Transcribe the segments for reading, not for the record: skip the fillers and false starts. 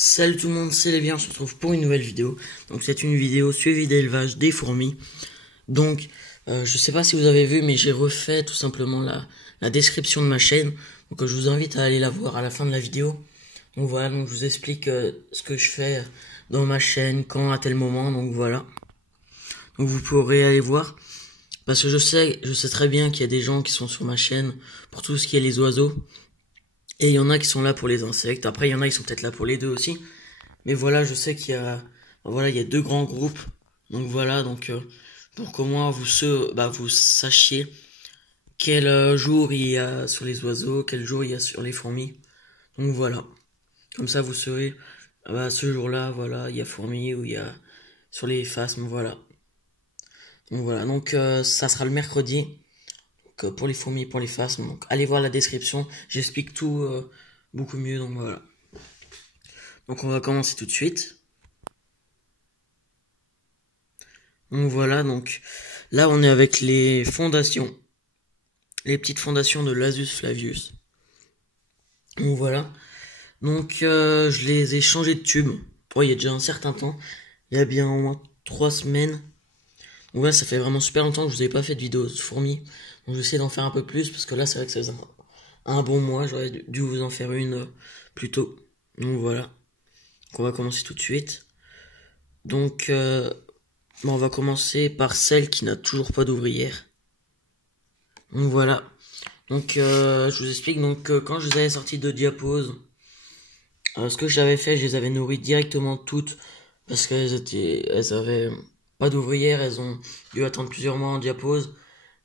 Salut tout le monde, c'est Lévien, on se retrouve pour une nouvelle vidéo. Donc c'est une vidéo suivie d'élevage des fourmis. Donc je sais pas si vous avez vu, mais j'ai refait tout simplement la description de ma chaîne. Donc je vous invite à aller la voir à la fin de la vidéo. Donc voilà, donc je vous explique ce que je fais dans ma chaîne, quand, à tel moment. Donc voilà. Donc vous pourrez aller voir. Parce que je sais très bien qu'il y a des gens qui sont sur ma chaîne pour tout ce qui est les oiseaux. Et il y en a qui sont là pour les insectes. Après, il y en a qui sont peut-être là pour les deux aussi. Mais voilà, je sais qu'il y a, voilà, il y a deux grands groupes. Donc voilà, donc pour qu'au moins vous sachiez quel jour il y a sur les oiseaux, quel jour il y a sur les fourmis. Donc voilà, comme ça vous saurez, ce jour-là, voilà, il y a fourmis ou il y a sur les phasmes, voilà. Donc voilà, donc ça sera le mercredi. Donc, pour les fourmis, pour les phasmes. Donc allez voir la description, j'explique tout beaucoup mieux. Donc voilà. Donc on va commencer tout de suite. Donc voilà, donc là on est avec les fondations. Les petites fondations de l'Azus flavius. Donc voilà. Donc je les ai changés de tube. Bon, il y a déjà un certain temps. Il y a bien au moins 3 semaines. Donc voilà, ça fait vraiment super longtemps que je vous avais pas fait de vidéo de fourmis. Donc j'essaie d'en faire un peu plus parce que là c'est vrai que ça faisait un bon mois. J'aurais dû vous en faire une plus tôt. Donc voilà. Donc on va commencer tout de suite. Donc on va commencer par celle qui n'a toujours pas d'ouvrière. Donc voilà. Donc je vous explique. Donc quand je les avais sorties de diapose, ce que j'avais fait, je les avais nourries directement toutes parce elles avaient pas d'ouvrière. Elles ont dû attendre plusieurs mois en diapose.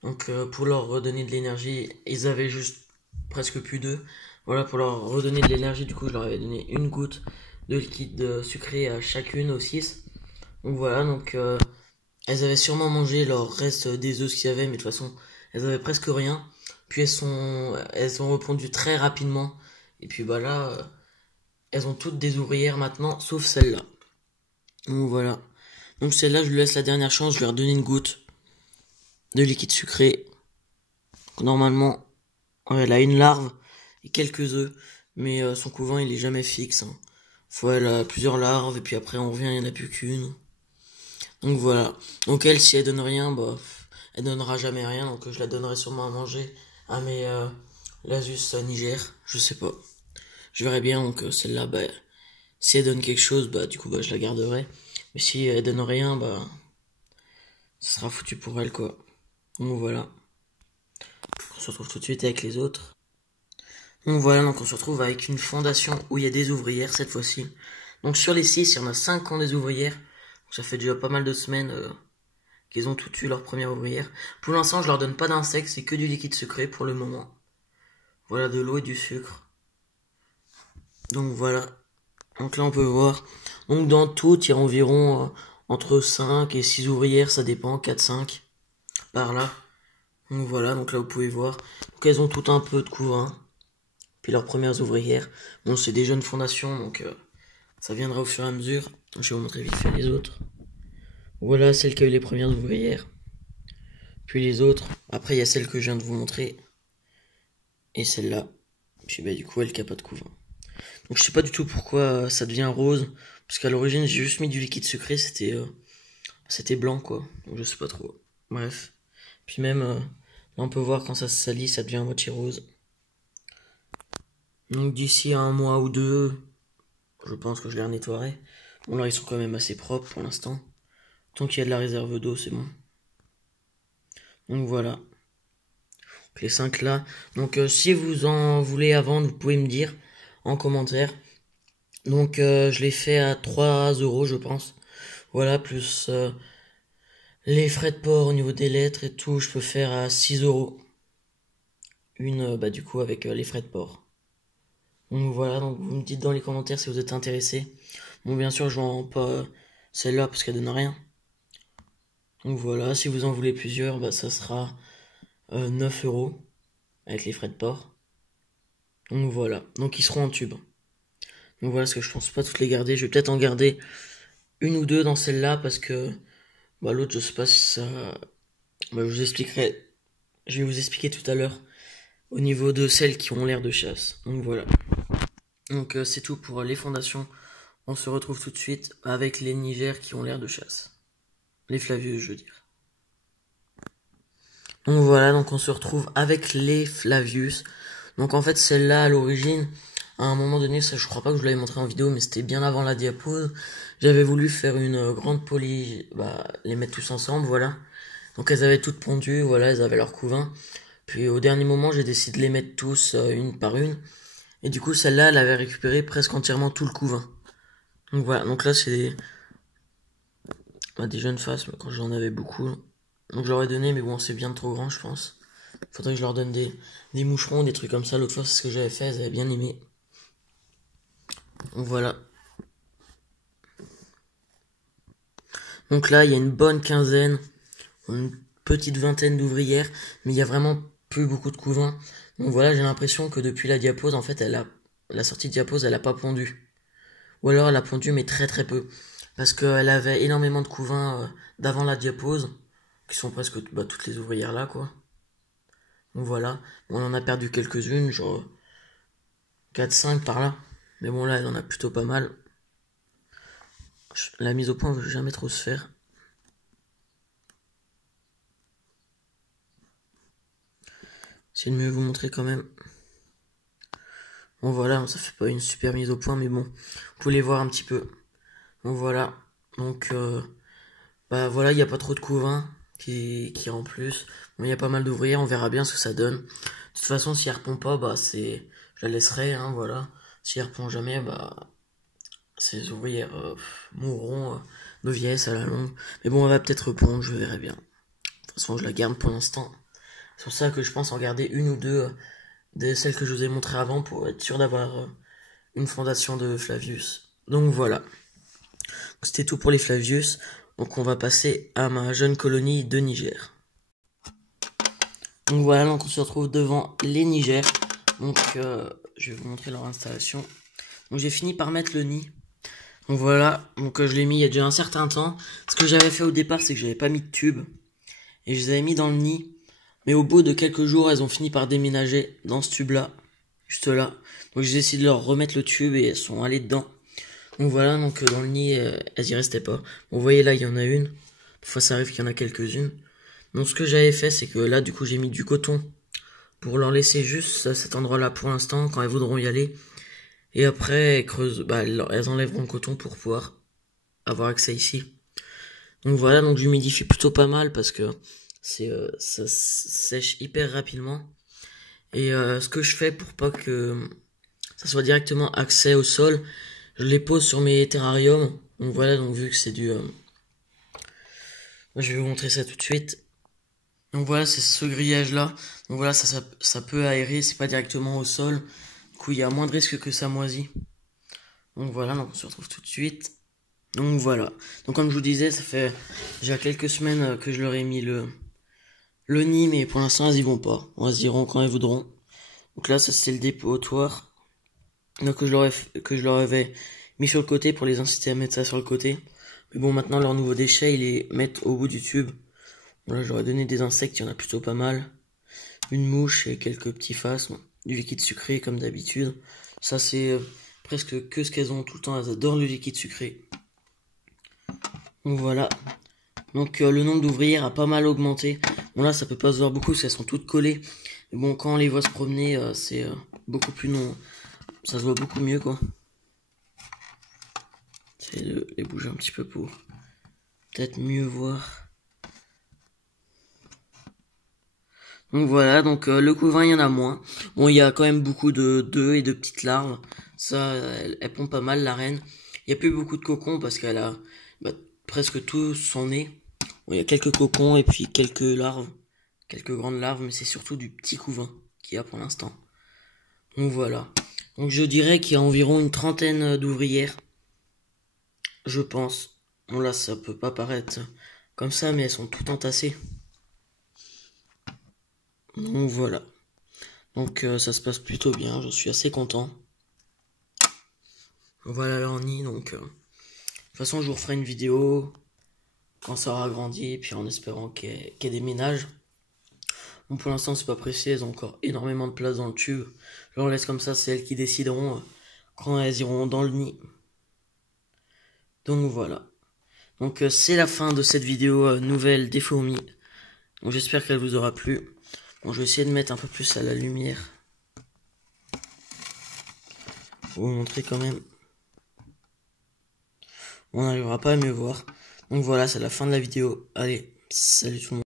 Donc pour leur redonner de l'énergie, ils avaient juste presque plus d'œufs. Voilà, pour leur redonner de l'énergie, du coup je leur avais donné une goutte de liquide sucré à chacune aux 6. Donc voilà, donc elles avaient sûrement mangé leur reste des œufs qu'il y avait, mais de toute façon elles avaient presque rien. Puis elles ont répondu très rapidement. Et puis bah là, elles ont toutes des ouvrières maintenant, sauf celle-là. Donc voilà. Donc celle-là, je lui laisse la dernière chance, je vais leur donner une goutte de liquide sucré. Donc, normalement, elle a une larve et quelques œufs, mais son couvain il est jamais fixe. Hein. Elle a plusieurs larves et puis après on revient, il n'y en a plus qu'une. Donc voilà. Donc elle, si elle donne rien, bah elle donnera jamais rien, donc je la donnerai sûrement à manger à mes Lasus Niger, je sais pas. Je verrai bien, donc celle-là, bah si elle donne quelque chose, bah du coup bah je la garderai. Mais si elle donne rien, bah ce sera foutu pour elle quoi. Donc voilà. On se retrouve tout de suite avec les autres. Donc voilà, donc on se retrouve avec une fondation où il y a des ouvrières cette fois-ci. Donc sur les 6, il y en a 5 qui ont des ouvrières. Donc, ça fait déjà pas mal de semaines qu'ils ont toutes eu leur première ouvrière. Pour l'instant, je leur donne pas d'insectes, c'est que du liquide sucré pour le moment. Voilà, de l'eau et du sucre. Donc voilà. Donc là, on peut voir. Donc dans tout, il y a environ entre 5 et 6 ouvrières, ça dépend, 4-5 par là. Donc voilà, donc là vous pouvez voir. Donc elles ont tout un peu de couvain. Puis leurs premières ouvrières. Bon, c'est des jeunes fondations, donc ça viendra au fur et à mesure. Je vais vous montrer vite fait les autres. Voilà celle qui a eu les premières ouvrières. Puis les autres. Après, il y a celle que je viens de vous montrer. Et celle-là. Puis bah, du coup, elle qui a pas de couvain. Donc je sais pas du tout pourquoi ça devient rose. Parce qu'à l'origine, j'ai juste mis du liquide sucré. C'était blanc, quoi. Donc je sais pas trop. Bref. Puis même, là, on peut voir quand ça se salit, ça devient à moitié rose. Donc d'ici à un mois ou deux, je pense que je les nettoierai. Bon là, ils sont quand même assez propres pour l'instant. Tant qu'il y a de la réserve d'eau, c'est bon. Donc voilà. Donc, les 5 là. Donc si vous en voulez à vendre, vous pouvez me dire en commentaire. Donc je l'ai fait à 3 euros, je pense. Voilà, plus les frais de port au niveau des lettres et tout, je peux faire à 6 euros. Une, bah du coup, avec les frais de port. Donc voilà, donc vous me dites dans les commentaires si vous êtes intéressé. Bon, bien sûr, je vends pas celle-là parce qu'elle donne rien. Donc voilà, si vous en voulez plusieurs, bah ça sera 9 euros avec les frais de port. Donc voilà, donc ils seront en tube. Donc voilà, parce que je pense pas toutes les garder. Je vais peut-être en garder une ou deux dans celle-là parce que bah l'autre, je sais pas si ça. Bah, je vous expliquerai. Je vais vous expliquer tout à l'heure au niveau de celles qui ont l'air de chasse. Donc voilà. Donc c'est tout pour les fondations on se retrouve tout de suite avec les nigères qui ont l'air de chasse. Les Flavius, je veux dire. Donc voilà, donc on se retrouve avec les Flavius. Donc en fait, celle-là, à l'origine, à un moment donné, ça je crois pas que je vous l'avais montré en vidéo, mais c'était bien avant la diapose. J'avais voulu faire une grande poly, les mettre tous ensemble, voilà. Donc elles avaient toutes pondu, voilà, elles avaient leur couvain. Puis au dernier moment, j'ai décidé de les mettre tous une par une. Et du coup, celle-là, elle avait récupéré presque entièrement tout le couvain. Donc voilà, donc là c'est des jeunes faces, mais quand j'en avais beaucoup. Donc je leur ai donné, mais bon, c'est bien trop grand, je pense. Faudrait que je leur donne des moucherons, des trucs comme ça. L'autre fois, c'est ce que j'avais fait, elles avaient bien aimé. Donc voilà. Donc là, il y a une bonne quinzaine, une petite vingtaine d'ouvrières, mais il y a vraiment plus beaucoup de couvains. Donc voilà, j'ai l'impression que depuis la diapose, en fait, la sortie de diapose, elle a pas pondu. Ou alors elle a pondu, mais très très peu. Parce qu'elle avait énormément de couvains d'avant la diapose, qui sont presque toutes les ouvrières là, quoi. Donc voilà, on en a perdu quelques-unes, genre 4-5 par là. Mais bon là, elle en a plutôt pas mal. La mise au point veut jamais trop se faire. C'est de mieux vous montrer quand même. Bon voilà, ça fait pas une super mise au point, mais bon, vous pouvez les voir un petit peu. Donc voilà, donc voilà, il n'y a pas trop de couvains qui en plus. Bon, il y a pas mal d'ouvrières, on verra bien ce que ça donne. De toute façon, si elle répond pas, je la laisserai, hein, voilà. Si elle répond jamais, ces ouvrières mourront de vieillesse à la longue. Mais bon, elle va peut-être répondre, je verrai bien. De toute façon, je la garde pour l'instant. C'est pour ça que je pense en garder une ou deux de celles que je vous ai montrées avant pour être sûr d'avoir une fondation de Flavius. Donc voilà. C'était tout pour les Flavius. Donc on va passer à ma jeune colonie de Niger. Donc voilà, donc on se retrouve devant les Niger. Donc je vais vous montrer leur installation. Donc j'ai fini par mettre le nid. Donc voilà, donc je l'ai mis il y a déjà un certain temps. Ce que j'avais fait au départ, c'est que j'avais pas mis de tube. Et je les avais mis dans le nid. Mais au bout de quelques jours, elles ont fini par déménager dans ce tube-là. Juste là. Donc j'ai décidé de leur remettre le tube et elles sont allées dedans. Donc voilà, donc dans le nid, elles y restaient pas. Bon, vous voyez là, il y en a une. Parfois ça arrive qu'il y en a quelques-unes. Donc ce que j'avais fait, c'est que là, du coup, j'ai mis du coton pour leur laisser juste cet endroit-là pour l'instant, quand elles voudront y aller. Et après, elles creusent, elles enlèveront le coton pour pouvoir avoir accès ici. Donc voilà, donc j'humidifie plutôt pas mal parce que ça sèche hyper rapidement. Et ce que je fais pour pas que ça soit directement accès au sol, je les pose sur mes terrariums. Donc voilà, donc vu que c'est je vais vous montrer ça tout de suite. Donc voilà, c'est ce grillage là. Donc voilà, ça peut aérer, c'est pas directement au sol. Du coup, il y a moins de risque que ça moisit. Donc voilà, donc on se retrouve tout de suite. Donc voilà. Donc comme je vous disais, ça fait déjà quelques semaines que je leur ai mis le nid, mais pour l'instant, elles y vont pas. Elles iront quand elles voudront. Donc là, ça c'est le dépotoir. Donc que je leur avais mis sur le côté pour les inciter à mettre ça sur le côté. Mais bon, maintenant, leur nouveau déchet, ils les mettent au bout du tube. Voilà, je leur ai donné des insectes, il y en a plutôt pas mal. Une mouche et quelques petits phasmes. Du liquide sucré, comme d'habitude. Ça, c'est presque que ce qu'elles ont tout le temps. Elles adorent le liquide sucré. Donc voilà. Donc le nombre d'ouvrières a pas mal augmenté. Bon là, ça peut pas se voir beaucoup parce qu'elles sont toutes collées. Mais bon, quand on les voit se promener, c'est beaucoup plus non. Ça se voit beaucoup mieux, quoi. J'essaie de les bouger un petit peu pour peut-être mieux voir. Donc voilà, donc le couvain, il y en a moins. Bon, il y a quand même beaucoup d'œufs et de petites larves. Ça, elle pond pas mal, la reine. Il y a plus beaucoup de cocons parce qu'elle a presque tout son nez. Bon, il y a quelques cocons et puis quelques larves. Quelques grandes larves, mais c'est surtout du petit couvain qu'il y a pour l'instant. Donc voilà. Donc je dirais qu'il y a environ une trentaine d'ouvrières. Je pense. Bon là, ça peut pas paraître comme ça, mais elles sont toutes entassées. Donc voilà. Donc ça se passe plutôt bien, je suis assez content. Voilà leur nid, donc de toute façon je vous referai une vidéo quand ça aura grandi, puis en espérant qu'elle déménage. Bon, pour l'instant c'est pas pressé, elles ont encore énormément de place dans le tube. Je leur laisse comme ça, c'est elles qui décideront quand elles iront dans le nid. Donc voilà. Donc c'est la fin de cette vidéo nouvelle des fourmis. Donc j'espère qu'elle vous aura plu. Bon, je vais essayer de mettre un peu plus à la lumière. Pour vous montrer quand même. On n'arrivera pas à mieux voir. Donc voilà, c'est la fin de la vidéo. Allez, salut tout le monde.